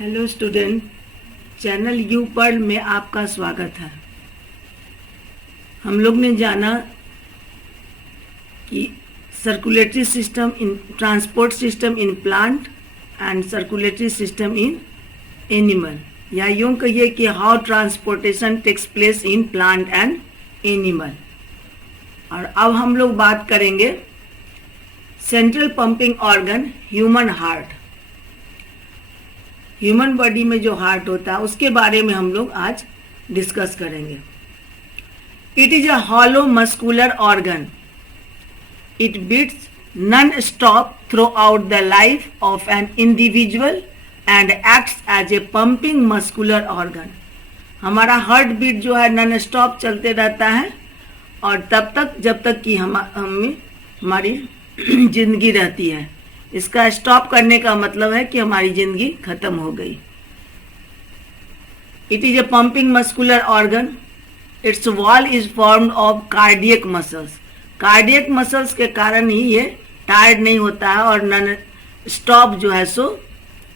Hello student, channel U Pearl में आपका स्वागत है। हम लोग ने जाना कि circulatory system in transport system in plant and circulatory system in animal, या यूँ कहिए कि how transportation takes place in plant and animal. और अब हम लोग बात करेंगे central pumping organ human heart. Human body में जो हार्ट होता है उसके बारे में हम लोग आज डिस्कस करेंगे। It is a hollow muscular organ. It beats non stop throughout the life of an individual and acts as a pumping muscular organ. हमारा हार्ट बीट जो है नॉन स्टॉप चलते रहता है और तब तक जब तक कि हमारी जिंदगी रहती है। इसका स्टॉप करने का मतलब है कि हमारी जिंदगी खत्म हो गई। It is a pumping muscular organ. It's wall is formed of cardiac muscles. Cardiac muscles के कारण ही ये टायर्ड नहीं होता है और नॉन स्टॉप जो है सो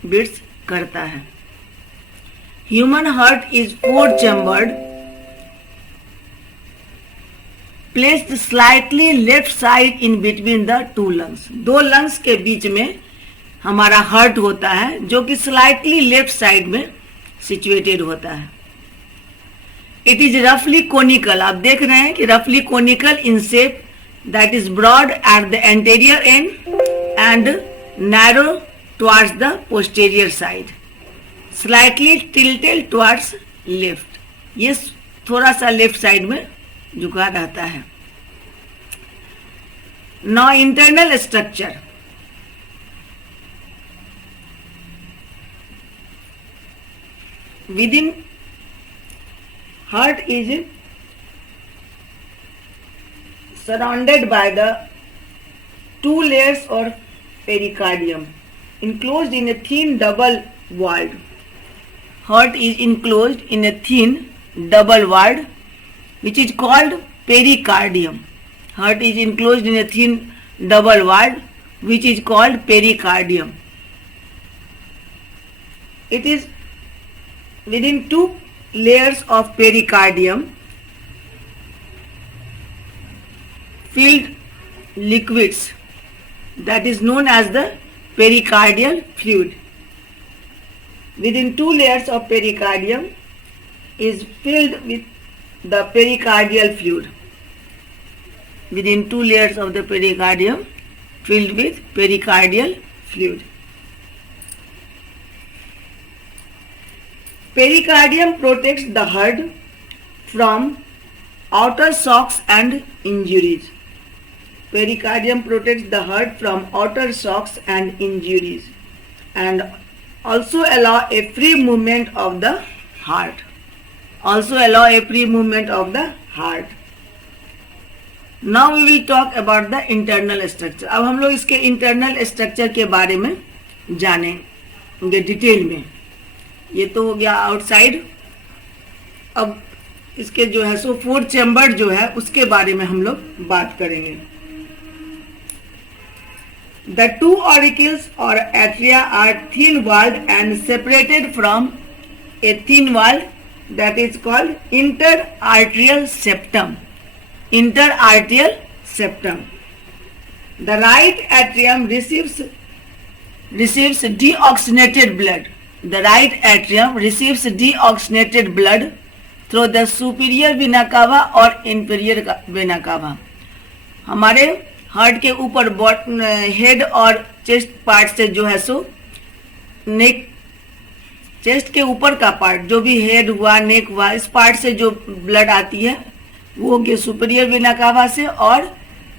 बीट्स करता है। Human heart is 4 chambered, placed slightly left side in between the 2 lungs. 2 lungs के बीच में हमारा हार्ट होता है जो कि स्लाइटली लेफ्ट साइड में सिचुएटेड होता है। इट इज रफली कोनिकल। आप देख रहे हैं कि रफली conical in shape, that is broad at the anterior end and narrow towards the posterior side, slightly tilted towards left. ये थोड़ा सा लेफ्ट साइड में झुका रहता है। Now internal structure. Within heart is surrounded by the 2 layers or pericardium, enclosed in a thin double walled. Heart is enclosed in a thin double walled which is called pericardium. Heart is enclosed in a thin double walled which is called pericardium. It is within 2 layers of pericardium filled liquids that is known as the pericardial fluid. Within 2 layers of pericardium is filled with the pericardial fluid. Within 2 layers of the pericardium filled with pericardial fluid. Pericardium protects the heart from outer shocks and injuries. Pericardium protects the heart from outer shocks and injuries and also allow a free movement of the heart. Also allow a free movement of the heart. Now we will talk about the internal structure. अब हम लोग इसके internal structure के बारे में जानेंगे detail में। ये तो हो गया आउटसाइड। अब इसके जो है सो 4 चैम्बर जो है उसके बारे में हम लोग बात करेंगे। The 2 auricles or atria are thin walled and separated from a thin wall that is called interarterial septum. Interarterial septum. The right atrium receives deoxygenated blood. The right atrium receives deoxygenated blood through the superior vena cava और inferior vena cava. हमारे heart के ऊपर head और chest part से जो है सो नेक, chest के ऊपर का पार्ट जो भी हेड हुआ, नेक हुआ, इस पार्ट से जो ब्लड आती है वो होगी सुपीरियर वेना कावा से, और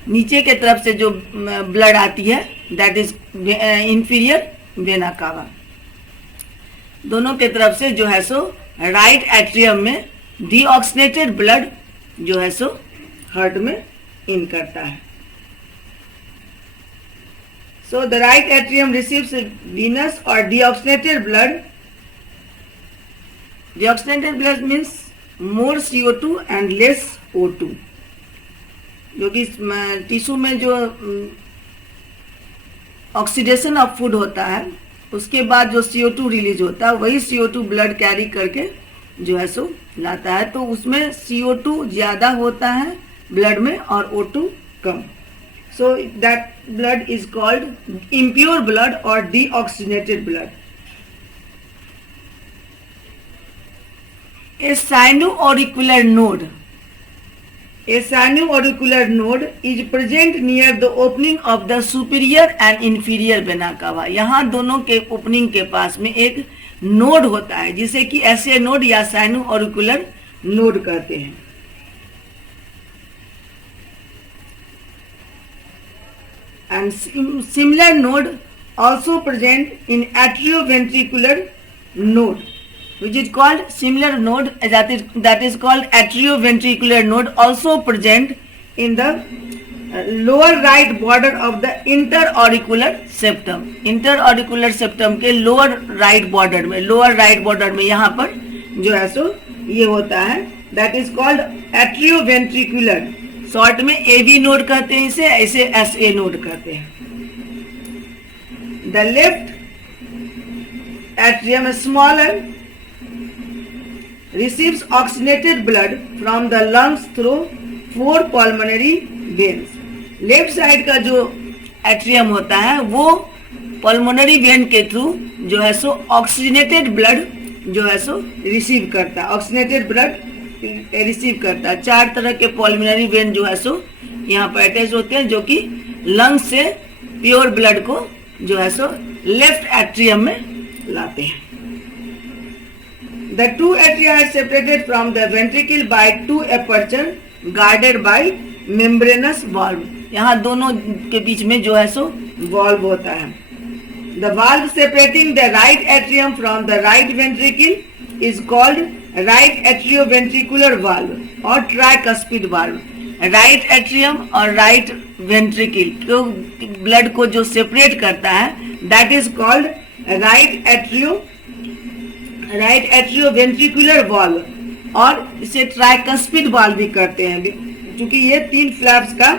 नीचे के तरफ से जो ब्लड आती है that is inferior vena cava. दोनों के तरफ से जो है सो राइट एट्रियम में डीऑक्सीनेटेड ब्लड जो है सो हार्ट में इन करता है। So the right atrium receives venous or deoxygenated blood. Deoxygenated blood means more CO2 and less O2. जो कि टिश्यू में जो ऑक्सीडेशन ऑफ फूड होता है उसके बाद जो CO2 रिलीज होता है वही CO2 ब्लड कैरी करके जो है सो लाता है, तो उसमें CO2 ज़्यादा होता है ब्लड में और O2 कम। So that blood is called impure blood और deoxygenated blood. A sino-auricular node. A sino-auricular node is present near the opening of the superior and inferior vena cava. यहाँ दोनों के ओपनिंग के पास में एक नोड होता है जिसे कि ऐसे नोड या साइनो-ऑरिकुलर नोड कहते हैं। And similar node also present in atrioventricular node, which is called similar node that is called atrioventricular node, also present in the lower right border of the interauricular septum. interauricular septum के lower right border में यहाँ पर जो है सो ये होता है, that is called atrioventricular, short में AV नोड कहते हैं इसे, ऐसे SA नोड कहते हैं। The left atrium is smaller, receives oxygenated blood from the lungs through 4 pulmonary veins. Left side का जो एट्रियम होता है वो पल्मोनरी वेन के थ्रू जो है सो ऑक्सीजनेटेड ब्लड जो है सो रिसीव करता है, ऑक्सीजनेटेड ब्लड रिसीव करता है। 4 तरह के पल्मोनरी वेन जो है सो यहाँ पर अटैच होते हैं जो कि लंग्स से प्योर ब्लड को जो है सो लेफ्ट एट्रियम में लाते हैं। The 2 atria are separated from the ventricle by 2 aperture guarded by membranous valve. यहाँ दोनों के बीच में जो है सो valve होता है। The valve separating the right atrium from the right ventricle is called right atrioventricular valve or tricuspid valve. Right atrium और राइट वेंट्रिकल तो ब्लड को जो सेपरेट करता है that is called right atrioventricular valve, और इसे ट्राइकस्पिड वाल्व भी करते हैं क्योंकि ये 3 फ्लैप्स का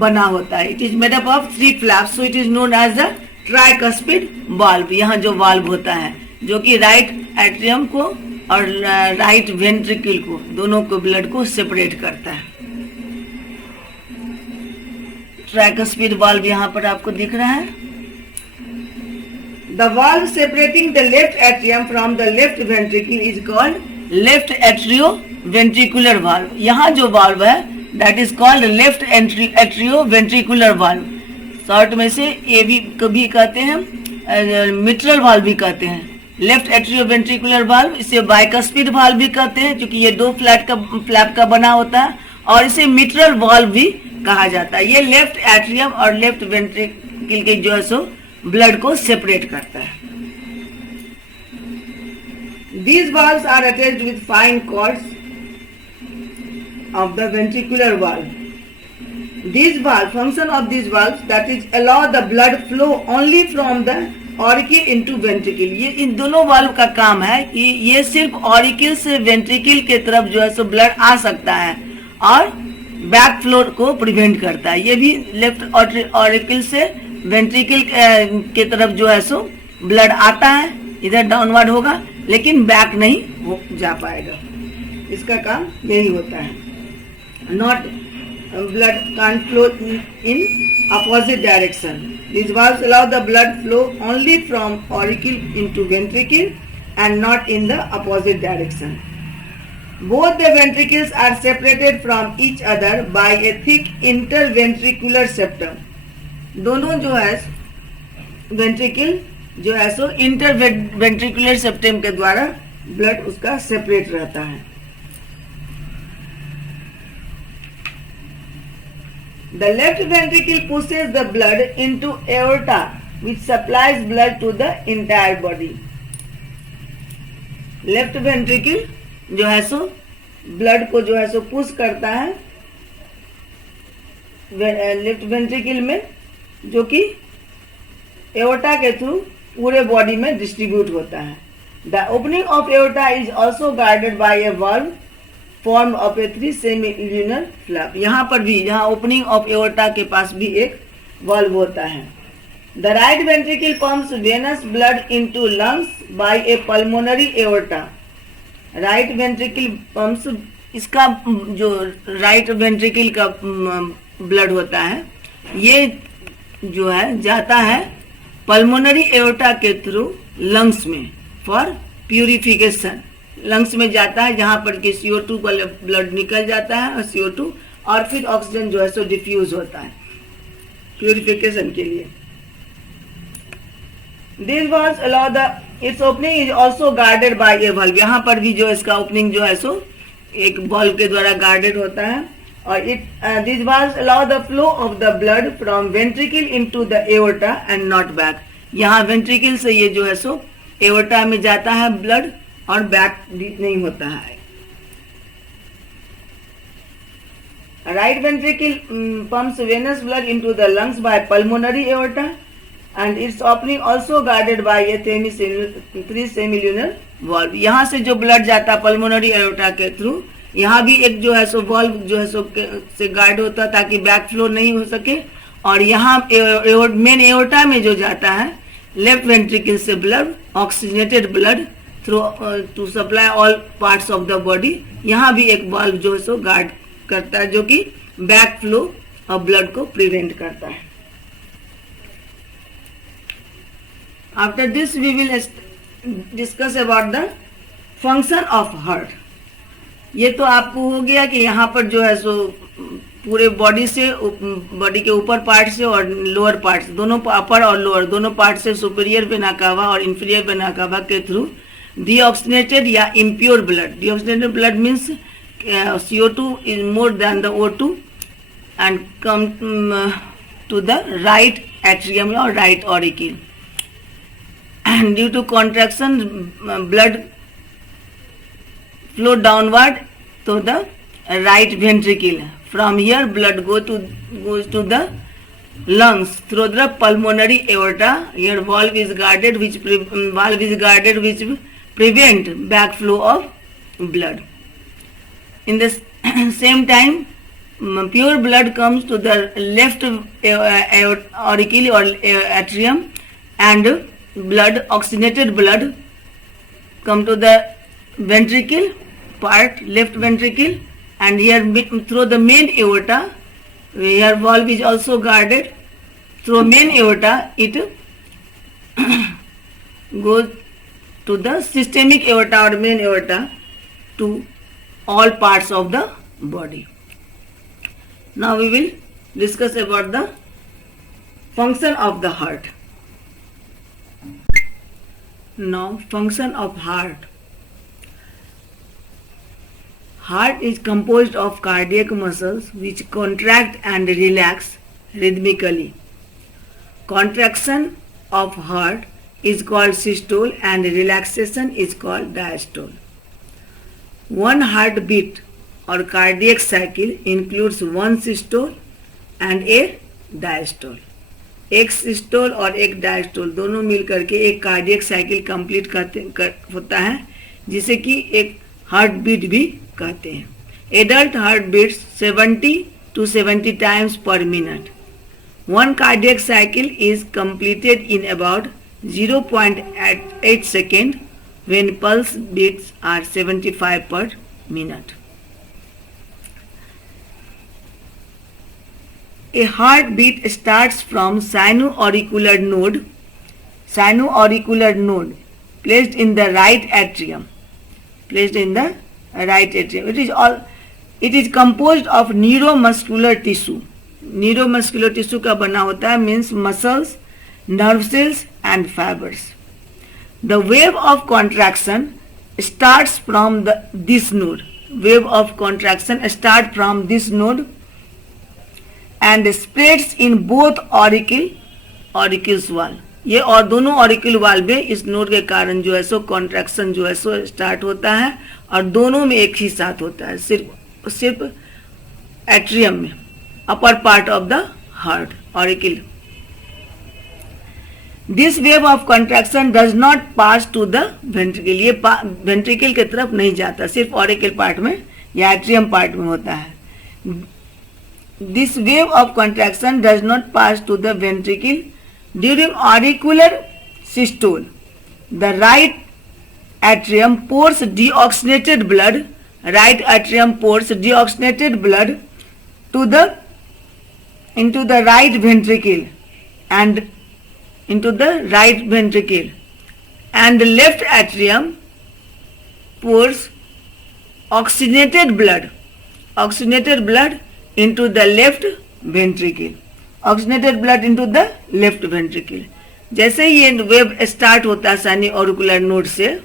बना होता है। It is made up of 3 flaps, so it is known as the tricuspid valve. यहाँ जो वाल्व होता है जो कि राइट एट्रियम को और राइट वेंट्रिकल को दोनों को ब्लड को सेपरेट करता है। ट्राइकस्पिड वाल्व यहाँ पर आपको दिख रहा है। The valve separating the left atrium from the left ventricle is called left atrioventricular valve. यहाँ जो वाल्व है that is called left atrioventricular valve, short में से AV कभी कहते हैं, मिट्रल वाल्व भी कहते हैं। लेफ्ट एट्रियोवेंट्रिकुलर वाल्व इसे बाइकस्पिड वाल्व भी कहते हैं क्योंकि ये 2 फ्लैप का बना होता है, और इसे मिट्रल वाल्व भी कहा जाता है। ये लेफ्ट एट्रियम और लेफ्ट वेंट्रिकल के जो है सो ब्लड को सेपरेट करता है। These valves are attached with fine cords of the ventricular valve. These valves, function of these valves, that is allow the blood flow only from the auricle into ventricle. ये इन दोनों valve का काम है कि ये सिर्फ ऑरिकल से ventricle के तरफ जो है सो ब्लड आ सकता है और बैक फ्लो को प्रिवेंट करता है। ये भी लेफ्ट ऑरिकल से वेंट्रिकल के तरफ जो है सो ब्लड आता है, इधर डाउनवर्ड होगा लेकिन बैक नहीं हो जा पाएगा। इसका काम यही होता है। Not blood can't flow in opposite direction. This valves allow the blood flow only from auricle into ventricle and not in the opposite direction. Both the ventricles are separated from each other by a thick interventricular septum. दोनों जो है ventricle जो है सो interventricular septum के द्वारा blood उसका separate रहता है। The left ventricle pushes the blood into aorta, which supplies blood to the entire body. Left ventricle जो है सो ब्लड को जो है सो पुश करता है लेफ्ट वेंट्रिकल में, जो कि एओर्टा के थ्रू पूरे बॉडी में डिस्ट्रीब्यूट होता है। The opening of aorta is also guarded by a valve form of A 3 semi-lunar flap. यहाँ पर भी यहाँ ओपनिंग ऑफ एओर्टा के पास भी एक वाल्व होता है The right ventricle pumps venous blood into lungs by a pulmonary aorta. Right ventricle pumps, इसका जो right ventricle का blood होता है, ये जो है जाता है pulmonary aorta के through lungs में for purification. लंग्स में जाता है जहाँ पर कि CO2 ब्लड निकल जाता है और CO2 और फिर ऑक्सीजन जो है सो डिफ्यूज होता है प्यूरिफिकेशन के लिए. This valve allow the it's opening is also guarded by a valve. यहाँ पर भी जो इसका ओपनिंग जो है सो एक वाल्व के द्वारा गार्डेड होता है. और this valve allow the flow of the blood from ventricle into the aorta and not back. यहाँ वेंट्रिकल से ये जो है सो एओर्टा में जाता है ब्लड और बैक नहीं होता है. Right ventricle pumps venous blood into the lungs by pulmonary aorta and its opening also guarded by a 3 semilunar valve. यहाँ से जो ब्लड जाता है पल्मोनरी एओर्टा के थ्रू, यहाँ भी एक जो है सो वाल्व जो है सो से गार्ड होता है ताकि बैक फ्लो नहीं हो सके. और यहाँ मेन एओर्टा में जो जाता है लेफ्ट वेंट्रिकल से blood oxygenated blood through to supply all parts of the body. यहाँ भी एक वाल्व जो है सो गार्ड करता है जो कि बैक फ्लो ऑफ ब्लड को प्रिवेंट करता है. After this we will discuss about the function of heart. ये तो आपको हो गया कि यहाँ पर जो है सो पूरे बॉडी से, बॉडी के ऊपर पार्ट से और लोअर पार्ट से, दोनों अपर और लोअर दोनों पार्ट से सुपीरियर वेना कावा और इंफीरियर वेना कावा के थ्रू डीऑक्सीनेटेड या impure blood. Deoxygenated blood means CO2 is more than the O2 and come to the right atrium or right auricle. And due to contraction, blood flow downward to the right ventricle. From here, blood goes to the lungs through the pulmonary aorta. Here, valve is guarded, which prevent backflow of blood. In the same time, pure blood comes to the left auricle or atrium, and blood, oxygenated blood, come to the ventricle part, left ventricle, and here through the main aorta. Here valve is also guarded. Through main aorta, it goes to the systemic aorta or main aorta to all parts of the body. Now we will discuss about the function of the heart. Now function of heart. Heart is composed of cardiac muscles which contract and relax rhythmically. Contraction of heart is called systole and relaxation is called diastole. One heartbeat or cardiac cycle includes one systole and a diastole. एक systole और एक diastole दोनों मिलकर के एक cardiac cycle complete होता है जिसे कि एक हार्ट बीट भी कहते हैं. Adult heart beats 70 to 70 times per minute. One cardiac cycle is completed in about 0.8 seconds when pulse beats are 75 per minute. A heartbeat starts from sino-auricular node placed in the right atrium. It is composed of neuromuscular tissue. Neuromuscular tissue का बना होता है means muscles, nerve cells and fibers. The wave of contraction starts from this node. Wave of contraction starts from this node and spreads in both auricles wall. ये और दोनों auricle वाल में इस नोड के कारण जो है सो कॉन्ट्रैक्शन जो है सो स्टार्ट होता है और दोनों में एक ही साथ होता है, सिर्फ एट्रियम में, upper part of the heart auricle. This wave of contraction does not pass to the ventricle. ये वेंट्रिकल की तरफ नहीं जाता, सिर्फ ऑरिकल पार्ट में या एट्रियम पार्ट में होता है. This wave of contraction does not pass to the ventricle during auricular systole the right atrium pours deoxygenated blood, right atrium pours deoxygenated blood into the right ventricle and and the left atrium pours oxygenated blood into the left ventricle, जैसे ये wave start होता है Saini auricular node से,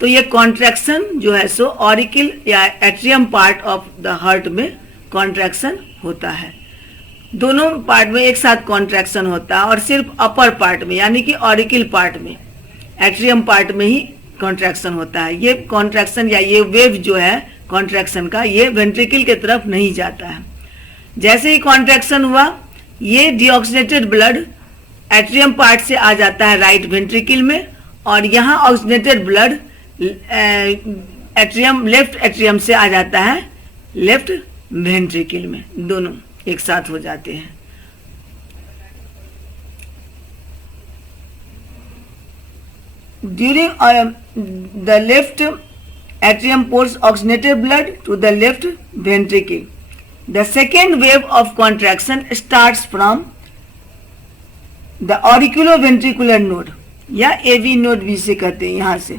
तो ये contraction जो है सो auricle या atrium part of the heart में कॉन्ट्रैक्शन होता है। दोनों पार्ट में एक साथ कॉन्ट्रैक्शन होता है और सिर्फ अपर पार्ट में यानी कि ऑरिकल पार्ट में, एट्रियम पार्ट में ही कॉन्ट्रैक्शन होता है। ये कॉन्ट्रैक्शन या ये वेव जो है कॉन्ट्रैक्शन का, ये वेंट्रिकल की तरफ नहीं जाता है। जैसे ही कॉन्ट्रैक्शन हुआ, ये डिऑक्सीनेटेड ब्लड एट्रियम पार्ट से आ जाता है राइट वेंट्रिकल में, और यहाँ oxygenated blood atrium left atrium से आ जाता है लेफ्ट वेंट्रिकल में, दोनों एक साथ हो जाते हैं। During the left atrium pours oxygenated blood to the left ventricle. The second wave of contraction starts from the auriculoventricular node या AV node भी से कहते हैं, यहाँ से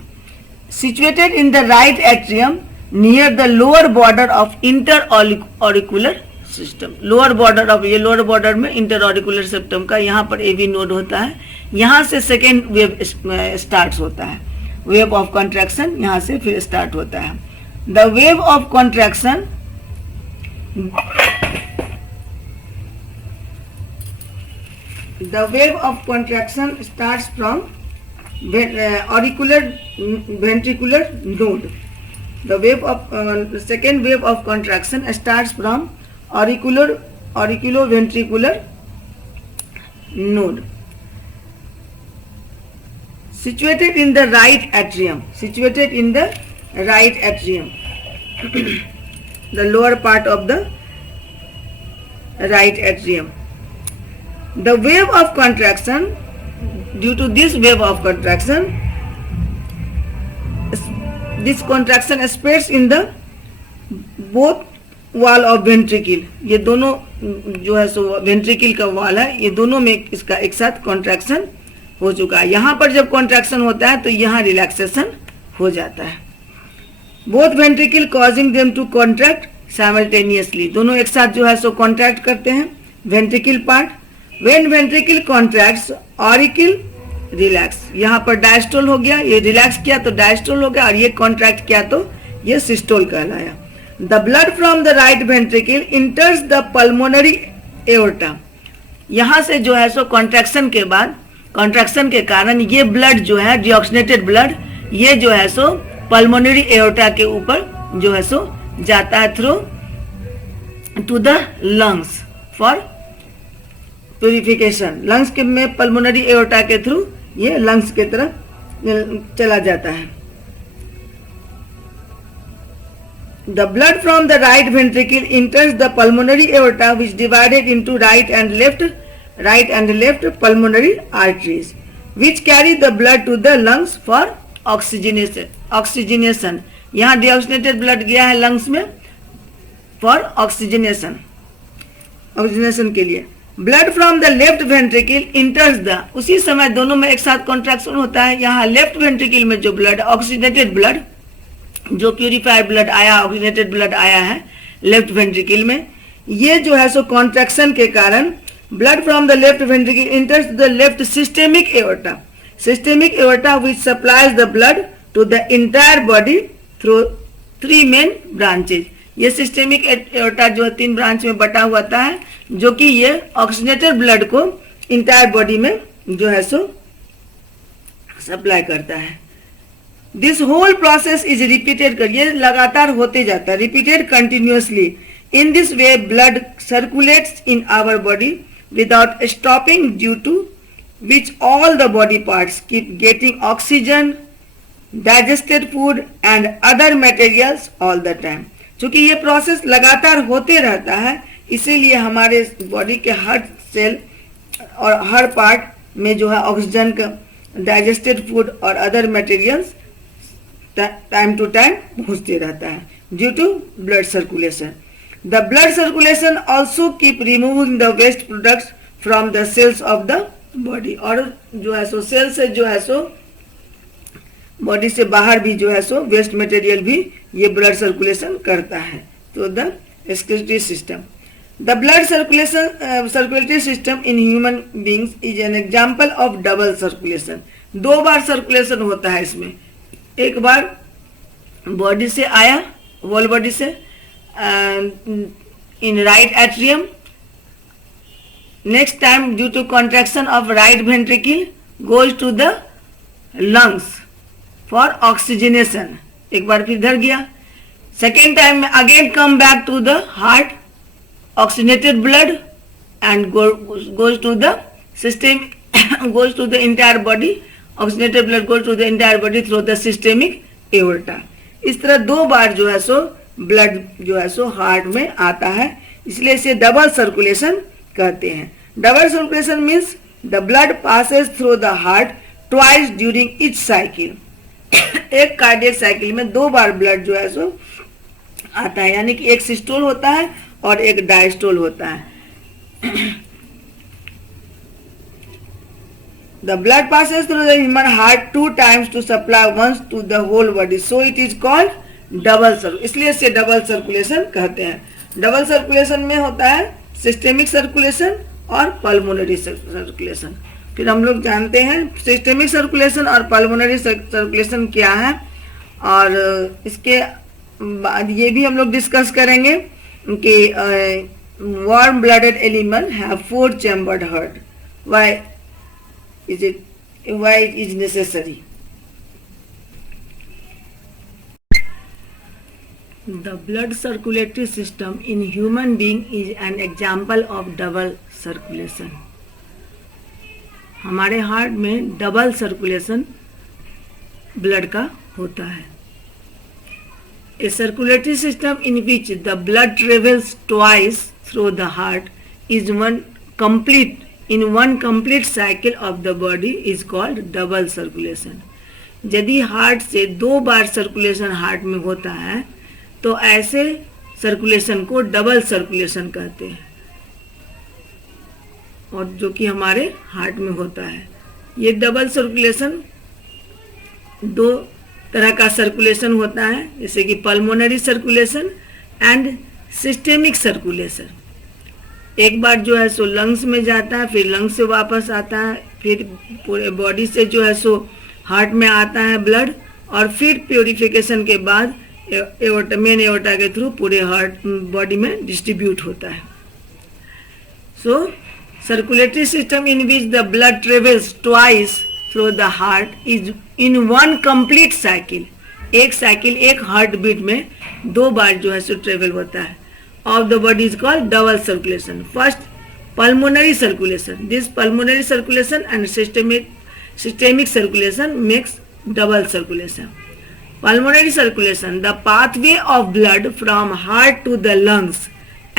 situated in the right atrium near the lower border of interauricular system. lower border of ये lower border में interauricular septum का यहाँ पर AV node होता है, यहाँ से second wave starts होता है। वेव ऑफ कॉन्ट्रैक्शन यहाँ से फिर स्टार्ट होता है। The wave of contraction starts from auricular ventricular node. The wave of second wave of contraction starts from auriculoventricular node situated in the right atrium, the lower part of the right atrium. The wave of contraction, due to this wave of contraction, this contraction spreads in the both wall of ventricle. ये दोनों जो है सो ventricle का wall है, ये दोनों में इसका एक साथ contraction हो चुका है। यहाँ पर जब कॉन्ट्रैक्शन होता है तो यहाँ रिलैक्सेशन हो जाता है। Both ventricle causing them to contract simultaneously, दोनों एक साथ जो है सो कॉन्ट्रैक्ट करते हैं ventricle part. When ventricle contracts auricle relax, यहाँ पर डायस्टोल हो गया, ये रिलैक्स किया तो डायस्टोल हो गया, और ये कॉन्ट्रैक्ट किया तो ये सिस्टोल कहलाया। The blood from the right ventricle enters the pulmonary aorta, यहाँ से जो है सो कॉन्ट्रैक्शन के बाद, कॉन्ट्रैक्शन के कारण ये ब्लड जो है डिऑक्सीनेटेड ब्लड, ये जो है सो पल्मोनरी एओर्टा के ऊपर जो है सो जाता है through to the lungs for purification. Lungs के में पल्मोनरी एओर्टा के थ्रू ये लंग्स के तरफ चला जाता है। The blood from the right ventricle enters the pulmonary aorta which divided into right and left pulmonary arteries which carry the blood to the lungs for oxygenation. यहाँ deoxygenated blood गया है lungs में for oxygenation के लिए। blood from the left ventricle enters the, उसी समय दोनों में एक साथ contraction होता है। यहाँ left ventricle में जो blood oxygenated blood, जो purified blood आया, oxygenated blood आया है left ventricle में, ये जो है सो contraction के कारण blood from the left ventricle enters the left systemic aorta which supplies the blood to the entire body through three main branches. ये systemic aorta जो 3 ब्रांच में बटा हुआ है, जो कि ये ऑक्सीजनेटेड ब्लड को इंटायर बॉडी में जो है सो सप्लाई करता है। This whole process is repeated कर, ये लगातार होते जाता है, repeated continuously. In this way blood circulates in our body without stopping, due to which all the body parts keep getting oxygen, digested food and other materials all the time. चूंकि ये process लगातार होते रहता है, इसीलिए हमारे body के हर cell और हर पार्ट में जो है ऑक्सीजन का डाइजेस्टेड फूड और other materials time to time पहुंचते रहता है due to blood circulation. The blood circulation also keep removing the waste products from the cells of the body. और जो है सो सेल से जो है सो बॉडी से बाहर भी जो है सो वेस्ट मटेरियल भी ये ब्लड सर्कुलेशन करता है. तो the excretory system. The blood circulatory system in human beings is an example of double circulation. 2 bar circulation होता है इसमें. एक बार बॉडी से आया, होल बॉडी से in right atrium. Next time due to contraction of right ventricle goes to the lungs for oxygenation. एक बार फिर इधर गया. सेकेंड टाइम में again come back to the heart, oxygenated blood and goes to the system, goes to the entire body. Oxygenated blood goes to the entire body through the systemic aorta. इस तरह 2 बार जो है so blood जो है so heart में आता है, इसलिए इसे डबल सर्कुलेशन कहते हैं. Double circulation means the blood passes through the heart twice during each cycle. एक कार्डियक साइकिल में 2 बार ब्लड जो है सो आता है, यानी कि एक सिस्टोल होता है और एक डायस्टोल होता है. The blood passes through the human heart 2 times to supply once to the whole body, so it is called double circulation. इसलिए इसे डबल सर्कुलेशन कहते हैं. डबल सर्कुलेशन में होता है सिस्टेमिक सर्कुलेशन और पल्मोनरी सर्कुलेशन. फिर हम लोग जानते हैं सिस्टेमिक सर्कुलेशन और पल्मोनरी सर्कुलेशन क्या है, और इसके बाद ये भी हम लोग डिस्कस करेंगे कि warm blooded element have 4 chambered heart. Why it is necessary? The blood circulatory system in human being is an example of double circulation. हमारे हार्ट में डबल सर्कुलेशन ब्लड का होता है. A circulatory system in which the blood travels twice through the heart is one complete cycle of the body is called double circulation. यदि heart से 2 बार circulation heart में होता है तो ऐसे सर्कुलेशन को डबल सर्कुलेशन कहते हैं, और जो कि हमारे हार्ट में होता है. ये डबल सर्कुलेशन 2 तरह का सर्कुलेशन होता है, जैसे कि pulmonary circulation and systemic circulation. एक बार जो है सो लंग्स में जाता है, फिर लंग्स से वापस आता है, फिर पूरे बॉडी से जो है सो हार्ट में आता है ब्लड, और फिर प्योरिफिकेशन के बाद मेन एओर्टा के थ्रू पूरे हार्ट बॉडी में डिस्ट्रीब्यूट होता है. So circulatory system in which the blood travels twice through the heart is in one complete cycle. एक साइकिल, एक हार्ट बीट में 2 बार जो है सो ट्रेवल होता है. Of the body is called double circulation. First pulmonary circulation. This pulmonary circulation and systemic circulation makes double circulation. Pulmonary circulation, the pathway of blood from heart to the lungs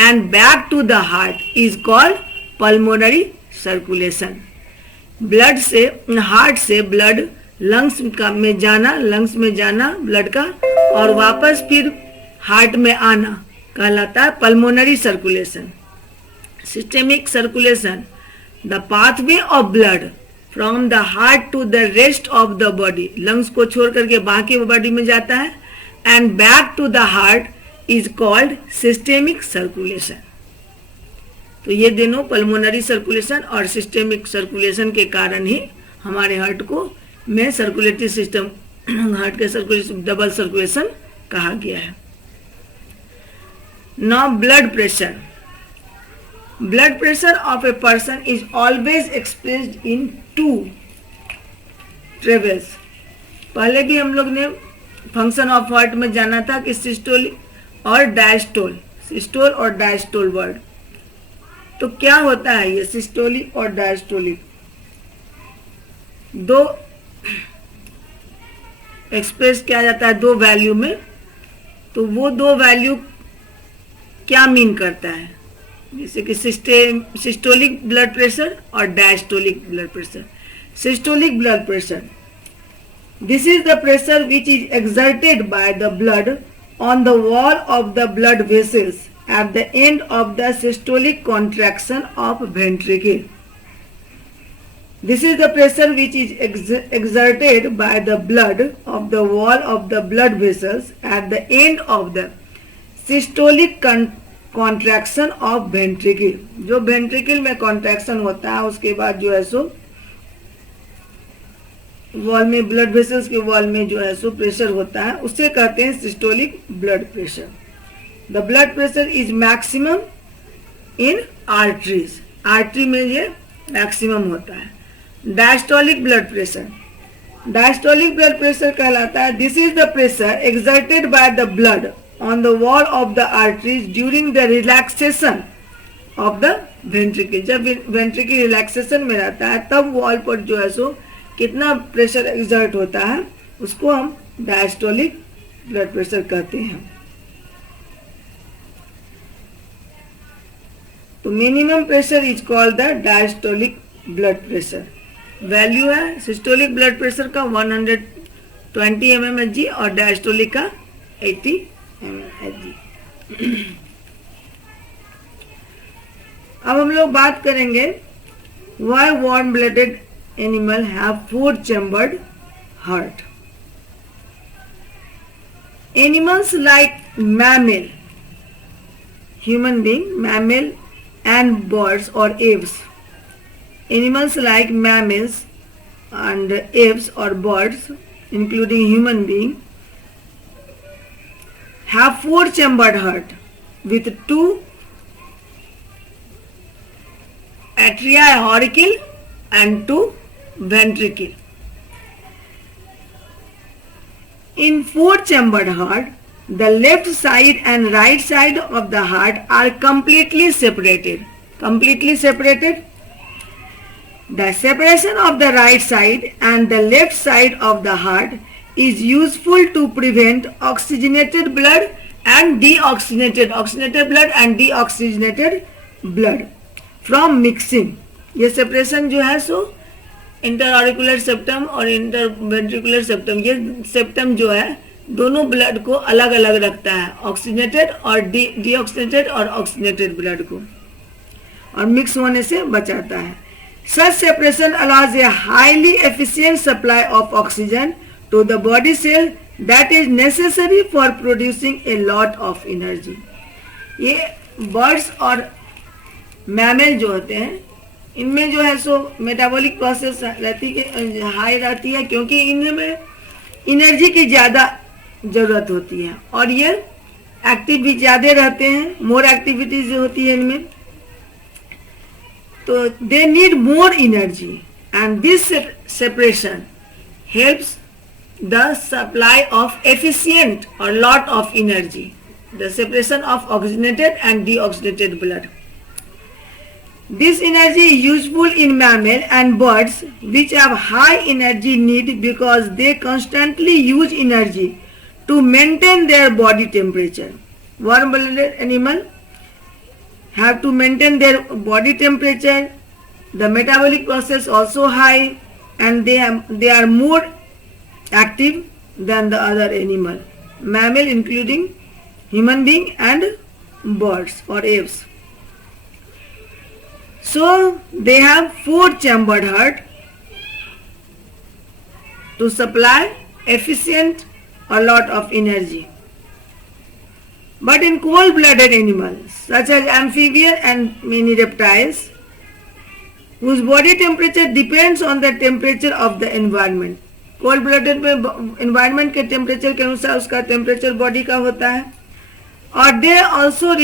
and back to the heart is called pulmonary circulation. Blood से, heart से blood lungs में जाना blood का, और वापस फिर heart में आना कहलाता है pulmonary circulation. Systemic circulation, the pathway of blood from the heart to the rest of the body, lungs को छोड़ करके बाकी बॉडी में जाता है, and back to the heart is called systemic circulation. तो ये दोनों पल्मोनरी सर्कुलेशन और सिस्टेमिक सर्कुलेशन के कारण ही हमारे हार्ट को में सर्कुलेटरी सिस्टम, हार्ट के सर्कुलेशन डबल सर्कुलेशन कहा गया है. Now blood pressure. Blood pressure of a person is always expressed in 2 travels. पहले भी हम लोग ने फंक्शन ऑफ हार्ट में जाना था कि सिस्टोल और डायस्टोल, सिस्टोल और डायस्टोल वर्ड. तो क्या होता है ये सिस्टोलिक और डायस्टोलिक? 2 एक्सप्रेस किया जाता है 2 वैल्यू में. तो वो 2 वैल्यू क्या मीन करता है? जैसे कि सिस्टोलिक ब्लड प्रेशर और diastolic blood pressure. Systolic blood pressure, this is the pressure which is exerted by the blood on the wall of the blood vessels at the end of the systolic contraction of ventricle. This is the pressure which is exerted by the blood of the wall of the blood vessels at the end of the systolic contraction of ventricle. जो ventricle में contraction होता है उसके बाद जो है सो wall में, blood vessels के वॉल में जो है सो प्रेशर होता है, उससे कहते हैं systolic blood pressure. The blood pressure is maximum in arteries, artery में ये मैक्सिमम होता है। Diastolic blood pressure, diastolic blood pressure कहलाता है this is the pressure exerted by the blood on the wall of the arteries during the relaxation of the ventricle. जब ventricle relaxation में रहता है तब वॉल पर जो है सो कितना प्रेशर एक्सर्ट होता है उसको हम डायस्टोलिक ब्लड प्रेशर कहते हैं। तो minimum pressure is called the diastolic blood pressure. Value है सिस्टोलिक ब्लड प्रेशर का 120 mmHg और डायस्टोलिक का 80 mmHg। अब हम लोग बात करेंगे why warm blooded animal have 4-chambered heart. Animals like mammal, human being, mammal and birds or aves. Animals like mammals and aves or birds, including human being, have 4-chambered heart with 2 atria auricle and 2 ventricle. In 4-chambered heart, the left side and right side of the heart are completely separated. Completely separated. The separation of the right side and the left side of the heart is useful to prevent oxygenated blood and oxygenated blood and deoxygenated blood from mixing. ये separation जो है सो inter auricular septum और inter ventricular septum, ये septum जो है दोनों blood को अलग अलग रखता है, ऑक्सीजनेटेड और डीऑक्सीजनेटेड और ऑक्सीजनेटेड ब्लड को, और मिक्स होने से बचाता है। Such separation allows a highly efficient supply of oxygen to the body cell that is necessary for producing a lot of energy. ये बर्ड्स और मैमल जो होते हैं इनमें जो है सो मेटाबॉलिक प्रोसेस रहती है, हाई रहती है, क्योंकि इनमें एनर्जी की ज़्यादा ज़रूरत होती है और ये एक्टिव भी ज़्यादा रहते हैं, मोर एक्टिविटीज होती है इनमें, तो they need more energy and this separation helps the supply of efficient और lot of energy, the separation of oxygenated and deoxygenated blood. This energy is useful in mammal and birds which have high energy need because they constantly use energy to maintain their body temperature. Warm-blooded animal have to maintain their body temperature. The metabolic process also high and they are more active than the other animal, mammal including human being and birds or aves. So they have 4-chambered heart to supply efficient a lot of energy. But in cold-blooded animals such as amphibian and many reptiles whose body temperature depends on the temperature of the environment, cold-blooded में environment के temperature के अनुसार उसका temperature body का होता है, और they also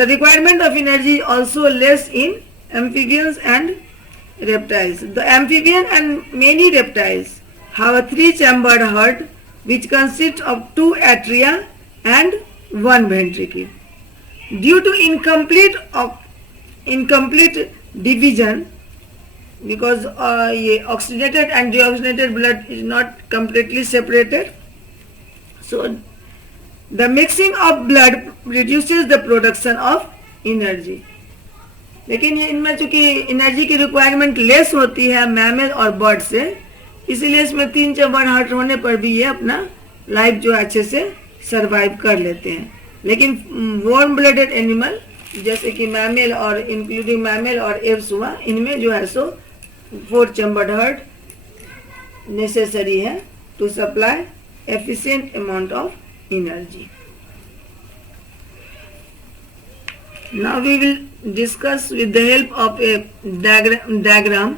the requirement of energy is also less in amphibians and reptiles. The amphibian and many reptiles have a 3-chambered heart which consists of 2 atria and 1 ventricle. Due to incomplete division, because oxygenated and deoxygenated blood is not completely separated, so the mixing of blood reduces the production of energy. लेकिन ये इनमें चूंकि energy की requirement less होती है mammal और bird से, इसीलिए इसमें 3 चैम्बर हार्ट होने पर भी ये अपना लाइफ जो है अच्छे से सरवाइव कर लेते हैं। लेकिन वार्म ब्लडेड एनिमल जैसे कि मैमल और इंक्लूडिंग मैमल और एव्स हुआ, इनमें जो है सो 4 चैम्बर्ड हार्ट नेसेसरी है to supply efficient amount of energy. Now we will discuss with the help of a diagram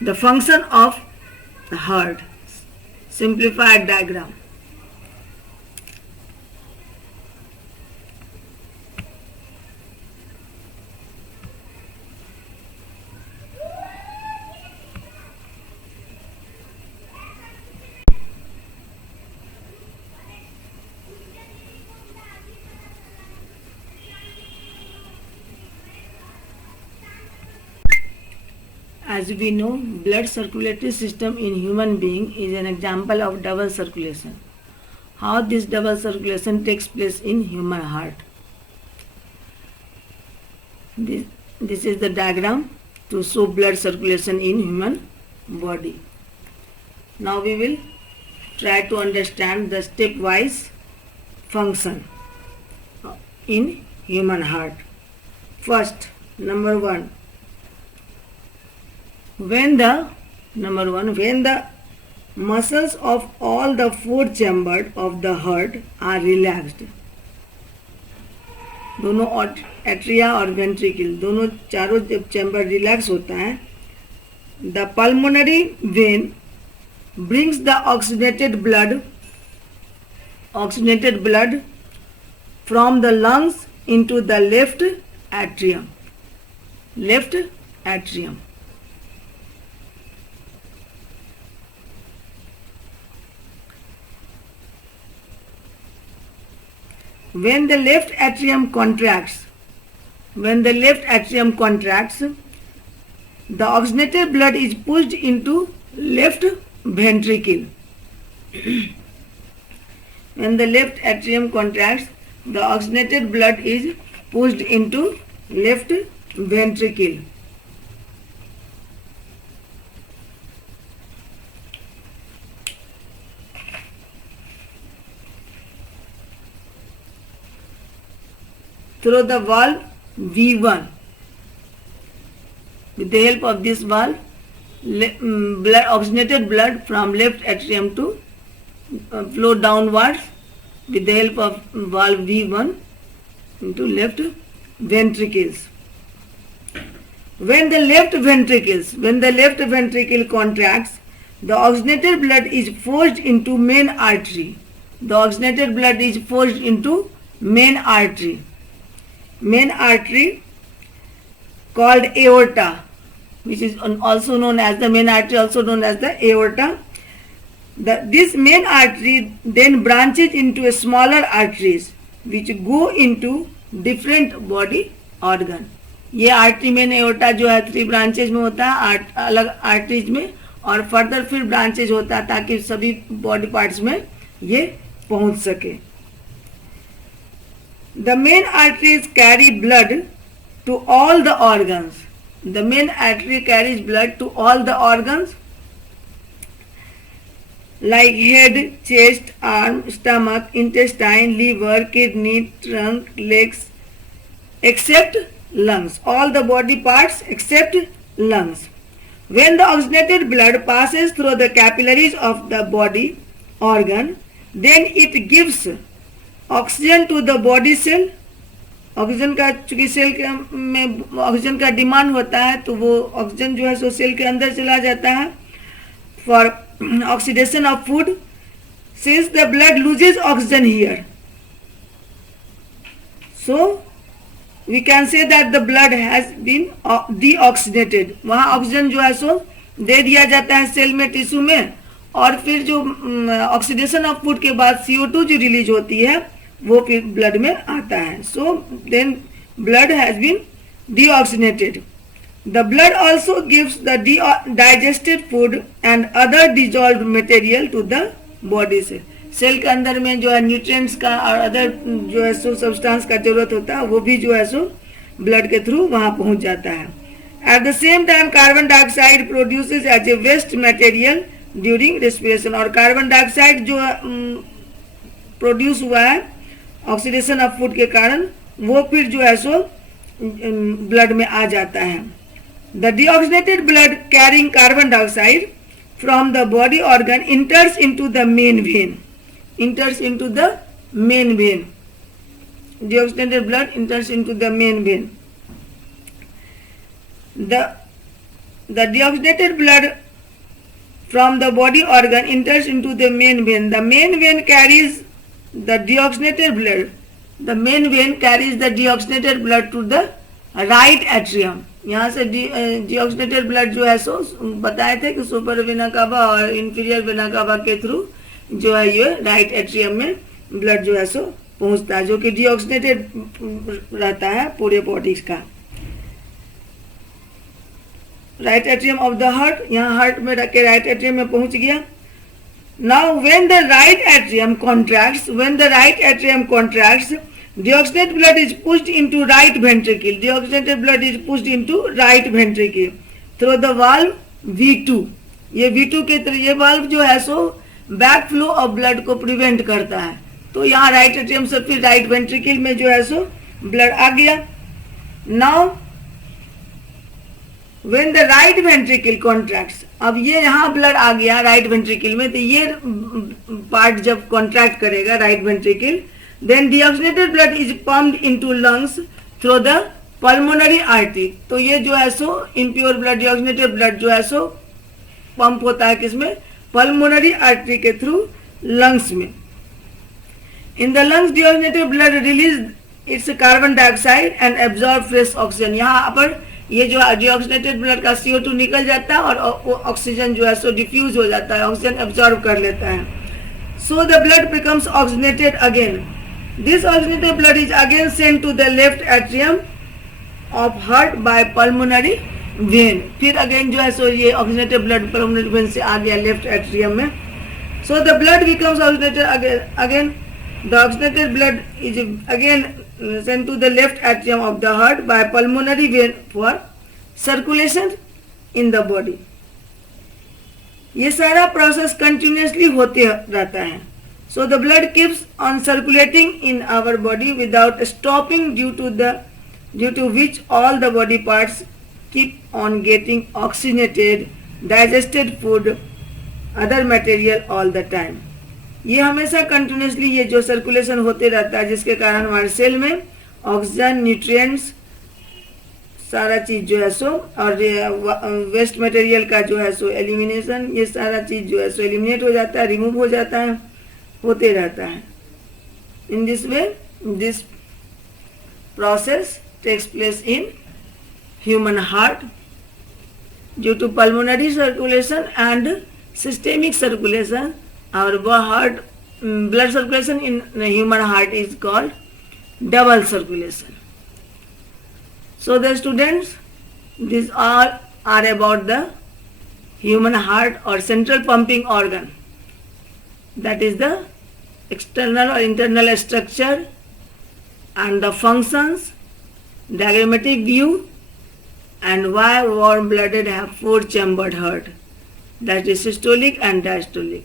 the function of the heart. Simplified diagram. As we know, blood circulatory system in human being is an example of double circulation. How this double circulation takes place in human heart. This is the diagram to show blood circulation in human body. Now we will try to understand the stepwise function in human heart. First, number one, when the muscles of all the 4 chambers of the heart are relaxed, दोनों atria और ventricle दोनों चारों जब chamber relax होता है, the pulmonary vein brings the oxidated blood from the lungs into the left atrium. When the left atrium contracts, the oxygenated blood is pushed into left ventricle. When the left atrium contracts, the oxygenated blood is pushed into left ventricle. Through the valve V1. With the help of this valve, oxygenated blood from left atrium to flow downwards with the help of valve V1 into left ventricles. When the left ventricle contracts, the oxygenated blood is forced into main artery. Main artery called aorta, which is also known as the main artery, also known as the aorta. This main artery then branches into smaller arteries which go into different body organ. ये artery main aorta जो है 3 branches में होता है, अलग arteries में, और further फिर ब्रांचेज होता है ताकि सभी बॉडी पार्ट्स में ये पहुंच सके. The main arteries carry blood to all the organs. The main artery carries blood to all the organs like head, chest, arm, stomach, intestine, liver, kidney, trunk, legs, except lungs. All the body parts except lungs. When the oxygenated blood passes through the capillaries of the body organ, then it gives oxygen to the body cell. Oxygen का चूंकि cell के में oxygen का demand होता है तो वो oxygen जो है सो सेल के अंदर चला जाता है for oxidation of food. Since the blood loses oxygen here, so we can say that the blood has been deoxidated. वहाँ ऑक्सीजन जो है सो दे दिया जाता है सेल में, टिश्यू में, और फिर जो ऑक्सीडेशन ऑफ फूड के बाद CO2 जो रिलीज होती है वो फिर ब्लड में आता है. So then blood has been deoxygenated. The blood also gives the digested food and other dissolve material to the body से. सेल के अंदर में जो है न्यूट्रिएंट्स का और अदर जो है सो सब्सटेंस का जरूरत होता है वो भी जो है सो ब्लड के थ्रू वहां पहुंच जाता है। At the same time carbon dioxide produces as a waste material during respiration, और कार्बन डाइऑक्साइड जो प्रोड्यूस हुआ है ऑक्सीडेशन ऑफ फूड के कारण, वो फिर जो है सो ब्लड में आ जाता है। The deoxygenated blood carrying carbon dioxide from the body organ इंटर्स into the main vein, enters into the main vein. Deoxygenated blood enters into the main vein. The deoxygenated blood from the body organ enters into the main vein. The main vein carries the deoxygenated blood. The main vein carries the deoxygenated blood to the right atrium. यहाँ से deoxygenated blood जो है सो बताए थे कि super vena cava और inferior vena cava के through जो है ये राइट एट्रियम में ब्लड जो है सो पहुंचता है, जो कि डीऑक्सीनेटेड रहता है पूरे बॉडी का। Right atrium of the heart, यहाँ हार्ट में रख के राइट एट्रियम में पहुंच गया। Now when the right atrium contracts, when the right atrium contracts, deoxygenated blood is pushed into right ventricle. Deoxygenated blood is pushed into right ventricle through the valve V2. ये V2 के तरह ये valve जो है so back flow of blood को prevent करता है। तो यहाँ राइट एट्रियम से फिर राइट वेंट्रिकल में जो है सो ब्लड आ गया। Now when the right ventricle contracts, अब ये यहाँ ब्लड आ गया राइट वेंट्रिकल में, तो ये पार्ट जब कॉन्ट्रैक्ट करेगा right ventricle, then deoxygenated blood is pumped into lungs through the pulmonary artery. तो ये जो है सो इम्प्योर ब्लड, डीऑक्सीनेटेड ब्लड जो है सो पंप होता है किसमें, पल्मोनरी आर्टरी के थ्रू लंग्स में। In the lungs deoxygenated blood release its carbon dioxide and absorb fresh oxygen. यहाँ पर ये जो डीऑक्सीनेटेड ब्लड का CO2 निकल जाता है और ऑक्सीजन जो है सो डिफ्यूज हो जाता है, ऑक्सीजन एब्जॉर्ब कर लेता है। So the blood becomes oxygenated again. This oxygenated blood is again sent to the left atrium of heart by pulmonary vein. फिर अगेन जो है सो ये ऑक्सीनेटेड ब्लड पल्मोनरी वेन से आ गया लेफ्ट एट्रियम में। सो the blood becomes oxygenated again. The oxygenated blood is again sent to the left atrium of the heart by pulmonary vein for circulation in the body. ये सारा process continuously होते रहता है। So the blood keeps on circulating in our body without stopping, due to which all the body parts keep on getting oxygenated, digested food, other material all the time. ये हमेशा continuously ये जो circulation होते रहता है, जिसके कारण हमारे सेल में ऑक्सीजन, न्यूट्रिएंट्स, सारा चीज जो है सो, और वेस्ट मटेरियल का जो है सो एलिमिनेशन, ये सारा चीज जो है सो एलिमिनेट हो जाता है, रिमूव हो जाता है, होते रहता है। In this way this process takes place in human heart due to pulmonary circulation and systemic circulation. Our heart, blood circulation in the human heart is called double circulation. So the students, these all are about the human heart or central pumping organ. That is the external or internal structure and the functions, diagrammatic view, and why warm-blooded have 4-chambered heart. That is systolic and diastolic.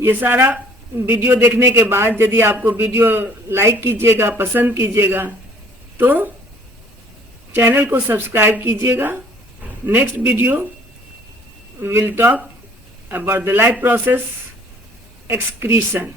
ये सारा video देखने के बाद यदि आपको video like कीजिएगा, पसंद कीजिएगा, तो चैनल को सब्सक्राइब कीजिएगा. Next video will talk about the life process excretion.